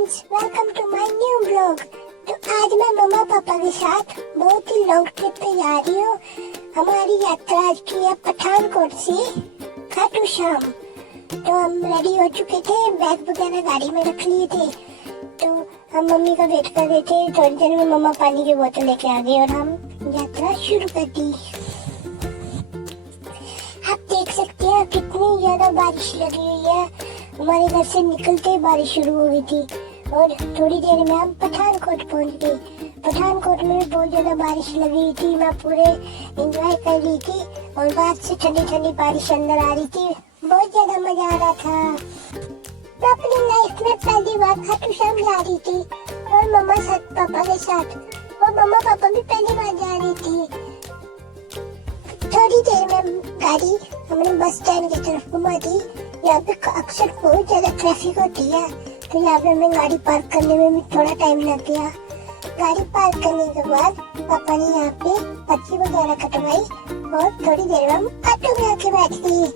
Friends, welcome to my new blog. तो आज मैं मम्मा पापा के साथ बहुत ही लॉन्ग ट्रिप पे जा रही हूँ। हमारी यात्रा आज की है पठानकोट से खाटू श्याम। तो हम रेडी हो चुके थे, बैग वगैरह गाड़ी में रख लिए थे। तो हम मम्मी का वेट कर रहे थे। थोड़ी देर में मम्मा पानी की बोतल लेके आ गई और हम यात्रा शुरू कर दी। आप देख सकते हैं कितनी ज्यादा बारिश लगी हुई है। हमारे घर से निकलते ही बारिश शुरू हो गई थी और थोड़ी देर में हम पठानकोट पहुंच गए। पठानकोट में बहुत ज्यादा बारिश लगी थी। मैं पूरे एंजॉय कर रही थी और बाहर से ठंडी ठंडी बारिश अंदर आ रही थी। बहुत ज्यादा मजा आ रहा था। मैं अपनी लाइफ में पहली बार खाटू श्याम जा रही थी और मम्मा साथ पापा के साथ, और मम्मा पापा भी पहली बार जा रही थी। थोड़ी देर में गाड़ी हमने बस स्टैंड की तरफ घुमा दी। यहाँ पे अक्सर बहुत ज्यादा ट्रैफिक होती है, तो यहाँ पे हमें गाड़ी पार्क करने में भी थोड़ा टाइम लग गया। गाड़ी पार्क करने के बाद पापा ने यहाँ पे पर्ची वगैरह कटवाई और थोड़ी देर में हम ऑटो में आके बैठ गए।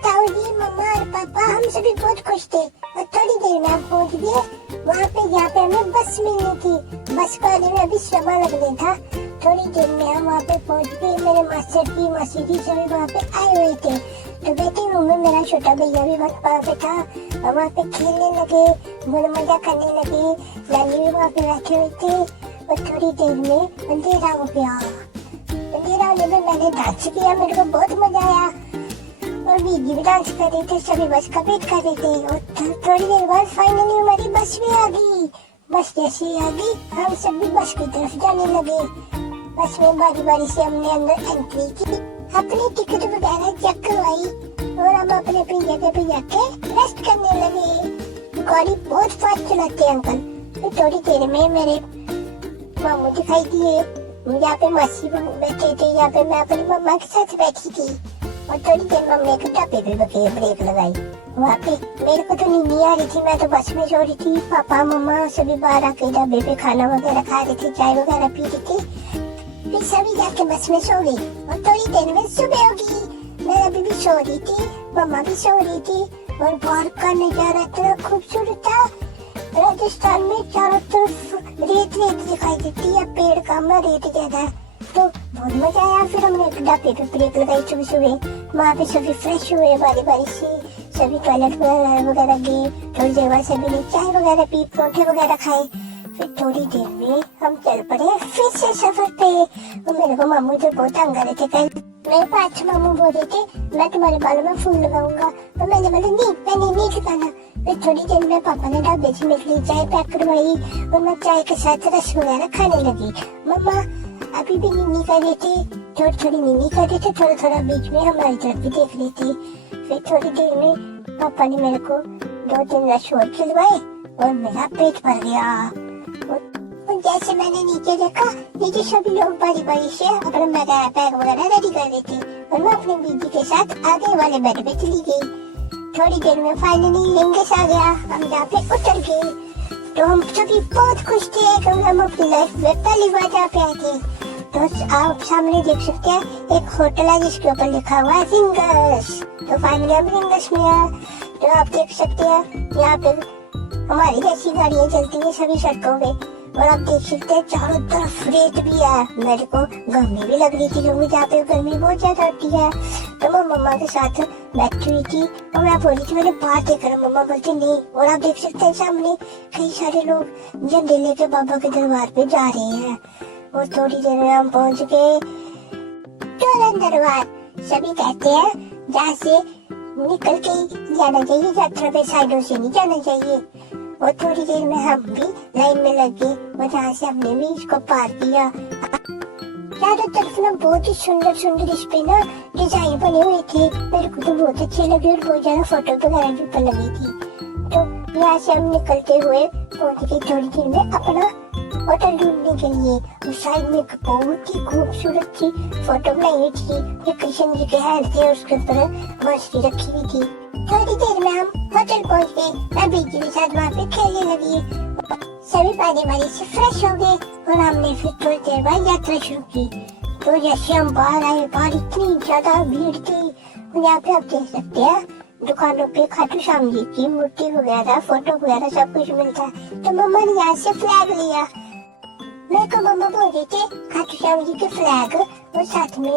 ताऊ जी, मम्मा और पापा हम सभी बहुत खुश थे और थोड़ी देर में हम पहुँच गए वहाँ पे जहाँ पे हमें बस मिलनी थी। बस को आने में अभी समय लगने था। थोड़ी देर में हम वहाँ पे पहुँच गए। मेरे मास्टर जी, मासी जी सभी वहाँ पे आए हुए थे। तो वेटिंग रूम में मेरा छोटा भैया भी वहाँ पे था और वहाँ पे खेलने लगे, बहुत मजा करने लगे। नानी भी वहाँ पे बैठे हुए थे और थोड़ी देर में अंधेरा हो गया। अंधेरा होने में मैंने डांस किया, मेरे को बहुत मजा आया और बीजी भी डांस कर रहे थे। सभी बस का वेट कर रहे थे और थोड़ी देर बाद फाइनली हमारी बस भी आ गई। बस जैसे ही आ गई हम सभी बस की तरफ जाने लगे। बस में बारी बारी से हमने अंदर एंट्री की, अपनी टिकट वगैरह चेक करवाई और हम अपने अपनी जगह पे जाके रेस्ट करने लगे। गाड़ी बहुत फास्ट चलाते हैं अंकल। फिर थोड़ी देर में मेरे मामू दिखाई दिए। यहाँ पे मासी बैठे थे, यहाँ पे मैं अपनी मम्मा के साथ बैठी थी और थोड़ी देर में हमने एक ढाबे पे ब्रेक लगाई। वहाँ पे मेरे को तो नींद नहीं आ रही थी, मैं तो बस में सो रही थी। पापा मम्मा सभी बाहर आके ढाबे पे खाना वगैरह खा रहे थे, चाय वगैरह पी रही थी। फिर सभी जाके बस में सो गई और थोड़ी देर में सुबह होगी। मैं अभी भी सो रही थी, मम्मा भी सो रही थी और बाहर का नजारा इतना खूबसूरत था। राजस्थान में चारों तरफ रेत रेत दिखाई देती है, पेड़ कम है, रेत ज्यादा है, तो बहुत मजा आया। फिर हमने एक ढाबे पे ब्रेक लगाई सुबह सुबह। वहाँ पे सभी फ्रेश हुए बारी बारी से, सभी टॉयलेट वगैरह गए। थोड़ी देर बाद सभी ने चाय वगैरह पी, परोठे वगैरह खाए। फिर थोड़ी देर में हम चल पड़े फिर से सफर पे। और मेरे को मामू तो बहुत तंग कर रहे थे। कल मेरे पास मामू बोल रहे थे मैं तुम्हारे बालों में फूल लगाऊंगा, और मैंने बोला नहीं, मैंने नहीं ठिकाना। फिर थोड़ी देर में पापा ने ढाबे से मेरे लिए चाय पैक करवाई और मैं चाय के साथ रस वगैरह खाने लगी। मम्मा अभी भी नीनी कर रही थी, थोड़ी थोड़ी नीनी कर रही थी, थोड़ा थोड़ा बीच में हमारी तरफ भी देख रही थी। फिर थोड़ी देर में पापा ने मेरे को 2-3 रस और खिलवाए और मेरा पेट भर गया। और जैसे मैंने नीचे देखा, नीचे सभी लोग बारी बारी से अपना बैग वगैरह रेडी कर रहे थे और मैं अपने बीबी के साथ आगे वाले बेड पे चली गई। थोड़ी देर में फाइनली लिंगस आ गया, हम यहाँ पे उतर गए। तो हम सभी बहुत खुश थे क्योंकि हम अपनी लाइफ में पहली बार यहाँ पे आए थे। तो आप सामने देख सकते हैं एक होटल है जिसके ऊपर लिखा हुआ है रिंगस। तो फाइनली हम रिंगस में आए। तो आप देख सकते हैं यहाँ पे हमारी जैसी गाड़ियाँ चलती हैं सभी सड़कों पे, और आप देख सकते हैं चारों तरफ रेत भी है। मेरे को गर्मी भी लग रही थी क्योंकि यहाँ पे गर्मी बहुत ज्यादा होती है। तो मैं मम्मा के साथ बैठी हुई थी और मैं बोली थी मैंने बाहर देख रहा, मम्मा बोलती नहीं। और आप देख सकते हैं सामने कई सारे लोग झंडे लेके बाबा के दरबार पे जा रहे हैं। और थोड़ी देर में हम पहुँच गए तोरण दरबार। सभी कहते हैं जहाँ से निकल के ही जाना चाहिए, यात्रा पे साइडों से नहीं जाना चाहिए। और थोड़ी देर में हम भी लाइन में लग गए और जहाँ से हमने भी इसको पार किया। चारों तरफ ना बहुत ही सुंदर सुंदर इस पे ना डिजाइन बने हुए थे। मेरे को तो बहुत अच्छे लगे और बहुत ज्यादा फोटो वगैरह भी पर लगी थी। तो यहाँ से हम निकलते हुए पहुँच गए थोड़ी देर में अपना होटल ढूंढने के लिए। उस साइड में एक बहुत ही खूबसूरत सी फोटो बनाई हुई थी, एक कृष्ण जी के हैंड थे, उसके ऊपर बांसुरी रखी हुई थी। थोड़ी देर में हम होटल पहुंच गए। मैं बीजी के साथ वहाँ पे खेलने लगी। सभी बारी बारी से फ्रेश हो गए और हमने फिर थोड़ी देर बाद यात्रा शुरू की। तो जैसे हम बाहर आए, बाहर इतनी ज्यादा भीड़ थी। यहाँ पे आप देख सकते हैं दुकानों पे खाटू श्याम जी की मूर्ति वगैरह, फोटो वगैरह सब कुछ मिलता है। तो मम्मा ने यहाँ से फ्लैग लिया। मेरे को मम्मा बोल रही थी खाटू श्याम जी के फ्लैग और साथ में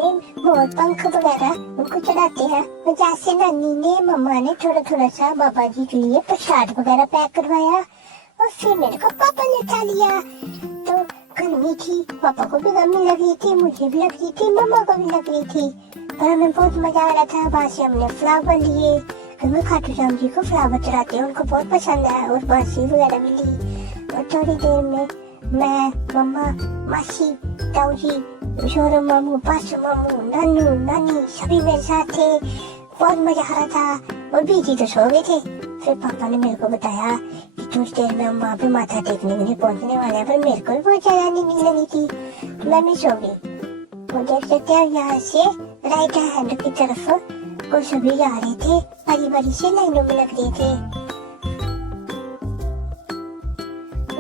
मोर पंख वगैरह उनको चढ़ाते हैं। और जैसे नानी ने मम्मा ने थोड़ा थोड़ा सा बाबा जी के लिए प्रसाद वगैरह पैक करवाया और फिर मेरे को पापा ने उठा लिया। तो गर्मी थी, पापा को भी गर्मी लग रही थी, मुझे भी लग रही थी, मम्मा को भी लग रही थी, पर हमें बहुत मजा आ रहा था। वहाँ से हमने फ्लावर लिए क्योंकि खाटू श्याम जी को फ्लावर चढ़ाते हैं, उनको बहुत पसंद है, और बांसी वगैरह भी ली। और थोड़ी देर में मैं, मम्मा, मासी, ताऊ जी, शोरो मामू, पासू मामू, नानू, नानी सभी मेरे साथ थे। बहुत मजा आ रहा था और बीजी तो सो गए थे। फिर पापा ने मेरे को बताया कि कुछ देर में हम वहाँ पे माथा टेकने के लिए पहुँचने वाले हैं, पर मेरे को भी बहुत ज्यादा नींद लगी थी, मैं भी सो गई। और देख सकते हैं यहाँ से राइट हैंड की तरफ को सभी जा रहे थे, बारी बारी से लाइनों में लग रहे थे।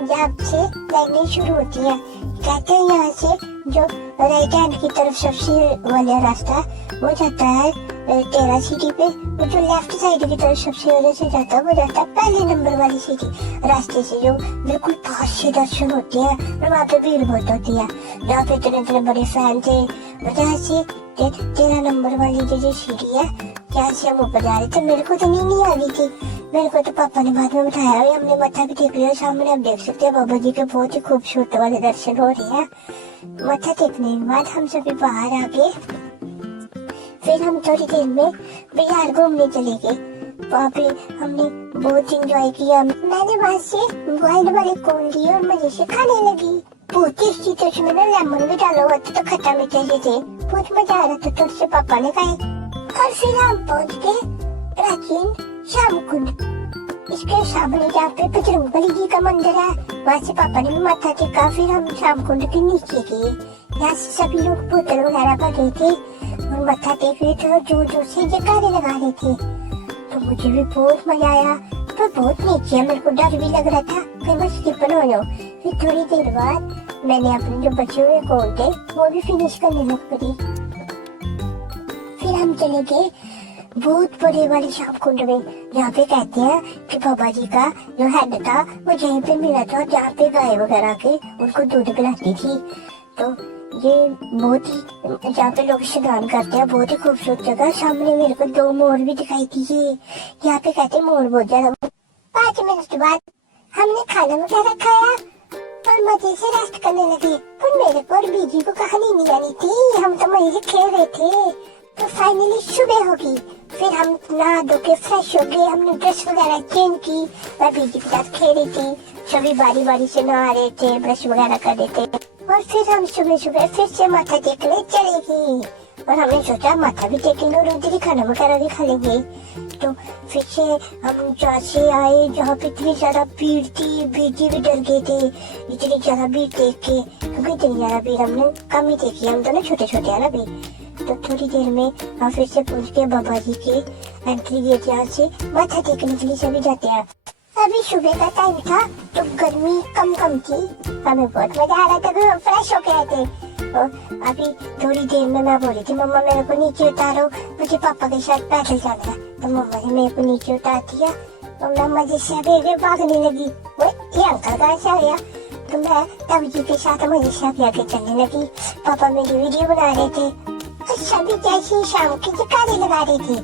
यहाँ से लाइनें शुरू होती है। कहते हैं यहाँ से जो राइट हैंड की तरफ सबसे वाला रास्ता वो जाता है 13 सिटी पे, वो जो लेफ्ट साइड की तरफ सबसे वाले से जाता है वो जाता है पहले नंबर वाली सिटी रास्ते से, जो बिल्कुल पास से दर्शन होते हैं और वहाँ पे भीड़ बहुत होती है। जहाँ पे इतने इतने बड़े फैन थे। और जहाँ से 13 नंबर वाली जो सीढ़ी है, जहाँ से हम ऊपर जा रहे थे, मेरे को तो नींद नहीं आ रही थी। मेरे को तो पापा ने बाद में बताया, हमने मत्था भी टेक लिया सामने। आप देख सकते हैं बाबा जी के बहुत ही खूबसूरत वाले दर्शन हो रहे हैं। मत्था टेकने के बाद हम सभी बाहर आ गए। फिर हम थोड़ी देर में बाजार घूमने चले गए। वहाँ पे हमने बहुत इंजॉय किया। मैंने वहाँ से वाइन वाले कोन लिए और मजे से खाने लगी। बहुत टेस्टी थे, उसमें ना लेमन भी डाला हुआ था, तो खट्टा मीठा से थे, बहुत मजा आ रहा था। तो उससे पापा ने खाए और फिर हम पहुँच गए प्राचीन श्याम कुंड। इसके सामने जहाँ पे बजरंगबली जी का मंदिर है, वहाँ से पापा ने भी माथा टेका। फिर हम श्याम कुंड के नीचे गए, यहाँ से सभी लोग बोतल वगैरह भर रहे थे और मत्था टेक रहे थे और जोर जोर से जयकारे लगा रहे थे। तो मुझे भी बहुत मजा आया, पर बहुत नीचे है, मेरे को डर भी लग रहा था कहीं मैं स्लिप न हो जाऊं। फिर थोड़ी देर बाद मैंने अपने जो बचे हुए कोल थे वो भी फिनिश करने लग पड़ी। फिर हम चले गए बहुत बड़े वाले श्याम कुंड में, जहाँ पे कहते हैं कि बाबा जी का जो हेड था वो यहीं पे मिला था, जहाँ पे गाय वगैरह के उनको दूध पिलाती थी। तो ये बहुत ही, जहाँ पे लोग स्नान करते हैं, बहुत ही खूबसूरत जगह। सामने मेरे को 2 मोर भी दिखाई दिए। यहाँ पे कहते हैं मोर बहुत ज्यादा। 5 मिनट बाद हमने खाना वगैरह खाया और मजे से रेस्ट करने लगे। पर मेरे को और बीजी को कहानी नहीं आनी थी, हम तो वहीं से खेल रहे थे। तो फाइनली सुबह होगी। फिर हम नहा धो के फ्रेश हो गए, हमने ड्रेस वगैरह चेंज की। मैं बीजी के साथ खेल रही थी, सभी बारी बारी से नहा रहे थे, ब्रश वगैरह कर रहे थे। और फिर हम सुबह सुबह फिर से माथा टेकने चले गए और हमने सोचा माथा भी टेकेंगे और उधर ही खाना वगैरह भी खा लेंगे। तो फिर से हम जहाँ से आए, जहाँ पे इतनी ज्यादा भीड़ थी, बीजी भी डर गए थे इतनी ज्यादा भीड़ देख के, क्योंकि इतनी ज्यादा भीड़ हमने कम ही देखी, हम दोनों छोटे छोटे है ना भी। तो थोड़ी देर में हम फिर से पहुंच गए बाबा जी के एंट्री गेट, यहाँ से माथा टेकने के लिए सभी जाते हैं। अभी सुबह का टाइम था तो गर्मी कम थी, हमें बहुत मजा आ रहा था, हम फ्रेश होके आए थे। और अभी थोड़ी देर में मैं बोली थी मम्मा मेरे को नीचे उतारो, मुझे पापा के साथ पैदल जाना है। तो मम्मा ने मेरे को नीचे उतार दिया और मैं मजे से आगे भागने लगी। वो ये अंकल कहाँ से आया? तो मैं ताऊ जी के साथ मजे से आगे चलने लगी। पापा मेरी वीडियो बना रहे थे और सभी जैसे शाम के जयकारे लगा रहे थे।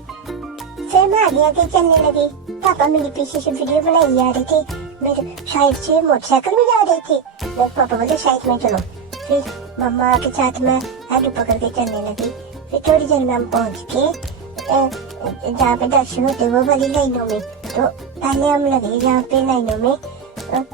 फिर मैं आगे चलने लगी, पापा मेरे पीछे से वीडियो बनाई जा रहे थे, मेरे साइड से मोटरसाइकिल में जा रहे थे। मेरे पापा बोले साइड में चलो। फिर मम्मा के साथ मैं हैंड पकड़ के चलने लगी। फिर थोड़ी देर में हम पहुँच के जहाँ पे दर्शन होते वो वाली लाइनों में। तो पहले हम लगे जहाँ पे लाइनों में,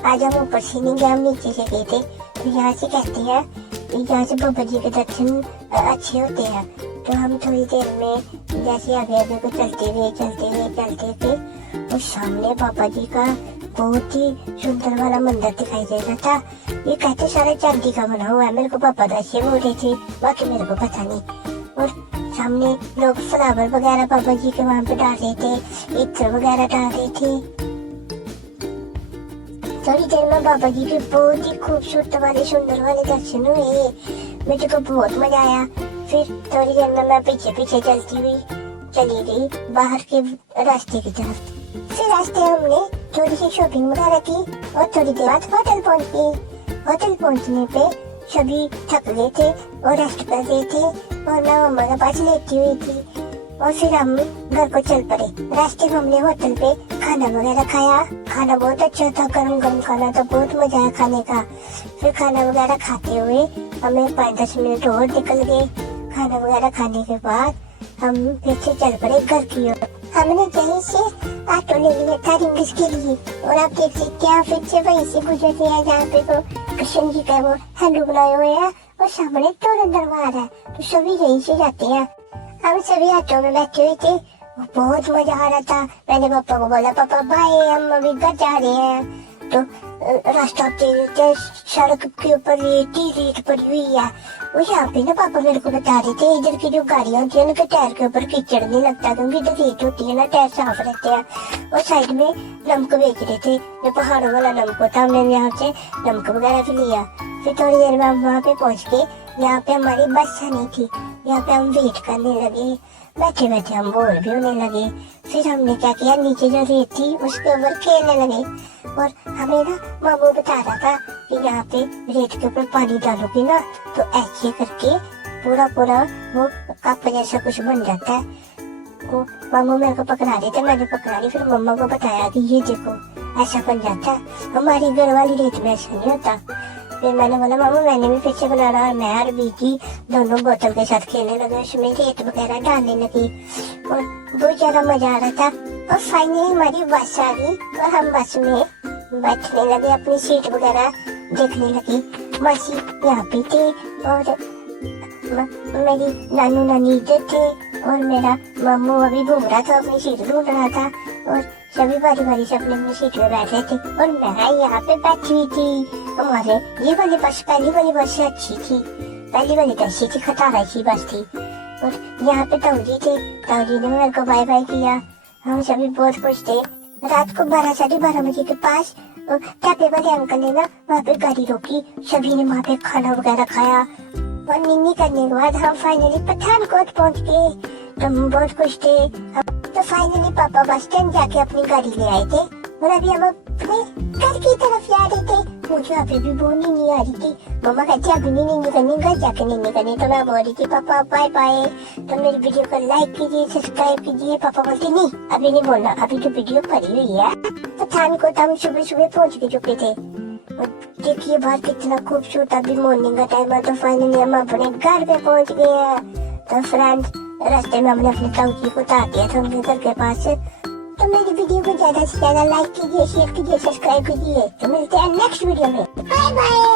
आज हम ऊपर से नहीं गए, हम नीचे से गए थे। तो यहाँ से कहते हैं यहाँ से बाबा जी के दर्शन अच्छे होते हैं। तो हम थोड़ी देर में जैसे आगे को चलते गए और सामने बाबा जी का बहुत ही सुंदर वाला मंदिर दिखाई दे रहा था। ये कहते सारा चांदी का बना हुआ है, मेरे को पापा दर्शन बोल रहे थे, बाकी मेरे को पता नहीं। और सामने लोग फ्लावर वगैरह बाबा जी के वहाँ पे डाल रहे थे, इत्र वगैरह डाल रहे थे। थोड़ी देर में बाबा जी के बहुत ही खूबसूरत वाले सुंदर वाले दर्शन हुए, मुझे को बहुत मजा आया। फिर थोड़ी देर में मैं पीछे चलती चली गई बाहर के रास्ते की तरफ। फिर रास्ते हमने थोड़ी सी शॉपिंग वगैरह की और थोड़ी देर बाद होटल पहुंच गए। होटल पहुंचने पे सभी थक गए थे और रेस्ट कर गए थे और मैं मम्मा के पास लेटी हुई थी और फिर हम घर को चल पड़े। रास्ते में हमने होटल पे खाना वगैरह खाया। खाना बहुत अच्छा था, गरम गरम खाना था, बहुत मजा आया खाने का। फिर खाना वगैरह खाते हुए हमें 5-10 मिनट और निकल गए। खाना वगैरह खाने के बाद हम फिर से चल पड़े घर की ओर। हमने कहीं से ऑटो ले लिया था रिंग्स के लिए और आप देख सकते हैं फिर से वहीं से गुजर रहे हैं जहाँ पे वो कृष्ण जी का वो हैंडू बनाए हुए हैं और सामने तोरण दरबार है, तो सभी यहीं से जाते हैं। हम सभी ऑटो में बैठे हुए थे, बहुत मजा आ रहा था। मैंने पापा को बोला पापा बाय, हम अभी घर जा रहे हैं। तो रास्ता पे सड़क के ऊपर रेत पड़ी हुई है। वो यहाँ पे ना पापा मेरे को बता रहे थे इधर की जो गाड़ियां होती है उनके टायर के ऊपर कीचड़ नहीं लगता क्योंकि इधर रेत होती है ना, टायर साफ रहते हैं। और साइड में नमक बेच रहे थे, जो पहाड़ों वाला नमक होता, हमने यहाँ से नमक वगैरह भी लिया। फिर थोड़ी देर में हम वहाँ पे पहुँच गए। यहाँ पे हमारी बस नहीं थी, यहाँ पे हम वेट करने लगे। बैठे बैठे हम बोर भी होने लगे। फिर हमने क्या किया, नीचे जो रेत थी उसके ऊपर खेलने लगे और हमें ना मामू बता रहा था कि यहाँ पे रेत के ऊपर पानी डालोगे ना तो ऐसे करके पूरा पूरा वो कप जैसा कुछ बन जाता है। वो मामू मेरे को पकड़ा रहे थे, मैंने पकड़ा ली। फिर मम्मा को बताया कि ये देखो ऐसा बन जाता है, हमारी घर वाली रेत में ऐसा नहीं होता। फिर मैंने बोला मामू मैंने भी फिर से बना रहा। मैं और बीजी दोनों बोतल के साथ खेलने लगे, उसमें रेत वगैरह डालने लगी और बहुत ज्यादा मजा आ रहा था। और फाइनली हमारी बस आ गई और हम बस में बैठने लगे, अपनी सीट वगैरह देखने लगे। मासी यहाँ पे थे और मेरी नानू नानी इधर थे और मेरा मामू अभी घूम रहा था, अपनी सीट ढूंढ रहा था और सभी बारी बारी से अपनी अपनी सीट में बैठ रहे थे और मैं यहाँ पे बैठी हुई थी। हमारे ये वाली बस पहली वाली बस से अच्छी थी, पहली वाली तो अच्छी थी, खटारा सी बस थी। और यहाँ पे ताऊजी थे, ताऊजी ने मेरे को बाय बाय किया। हम सभी बहुत खुश थे। रात को 12-12:30 बजे के पास कैफे वाले अंकल ने ना वहाँ पे गाड़ी रोकी, सभी ने वहाँ पे खाना वगैरह खाया और निन्नी करने के बाद हम फाइनली पठानकोट पहुँच गए। तो हम बहुत खुश थे। तो फाइनली पापा बस स्टैंड जाके अपनी गाड़ी ले आए थे और अभी हम अपने घर की तरफ जा रहे थे। मुझे अभी भी वो नींद आ रही थी। मम्मा कहती अभी नींद करनी, घर जाके नींद करनी। तो मैं बोल रही थी पापा बाय बाय। तो मेरी वीडियो को लाइक कीजिए, सब्सक्राइब कीजिए। पापा बोलते नहीं अभी नहीं बोलना, अभी तो वीडियो पड़ी हुई है। पठानकोट हम सुबह सुबह पहुँच के चुके थे। देखिए बाहर कितना खूबसूरत, अभी मॉर्निंग का टाइम है। तो फाइनली हम अपने घर पे पहुँच गए हैं। तो फ्रेंड्स रास्ते में हमने अपने ताऊ जी को उतार दिया था उनके घर के पास। तो मेरी वीडियो को ज्यादा से ज्यादा लाइक कीजिए, शेयर कीजिए, सब्सक्राइब कीजिए। तो मिलते हैं नेक्स्ट वीडियो में। Bye bye.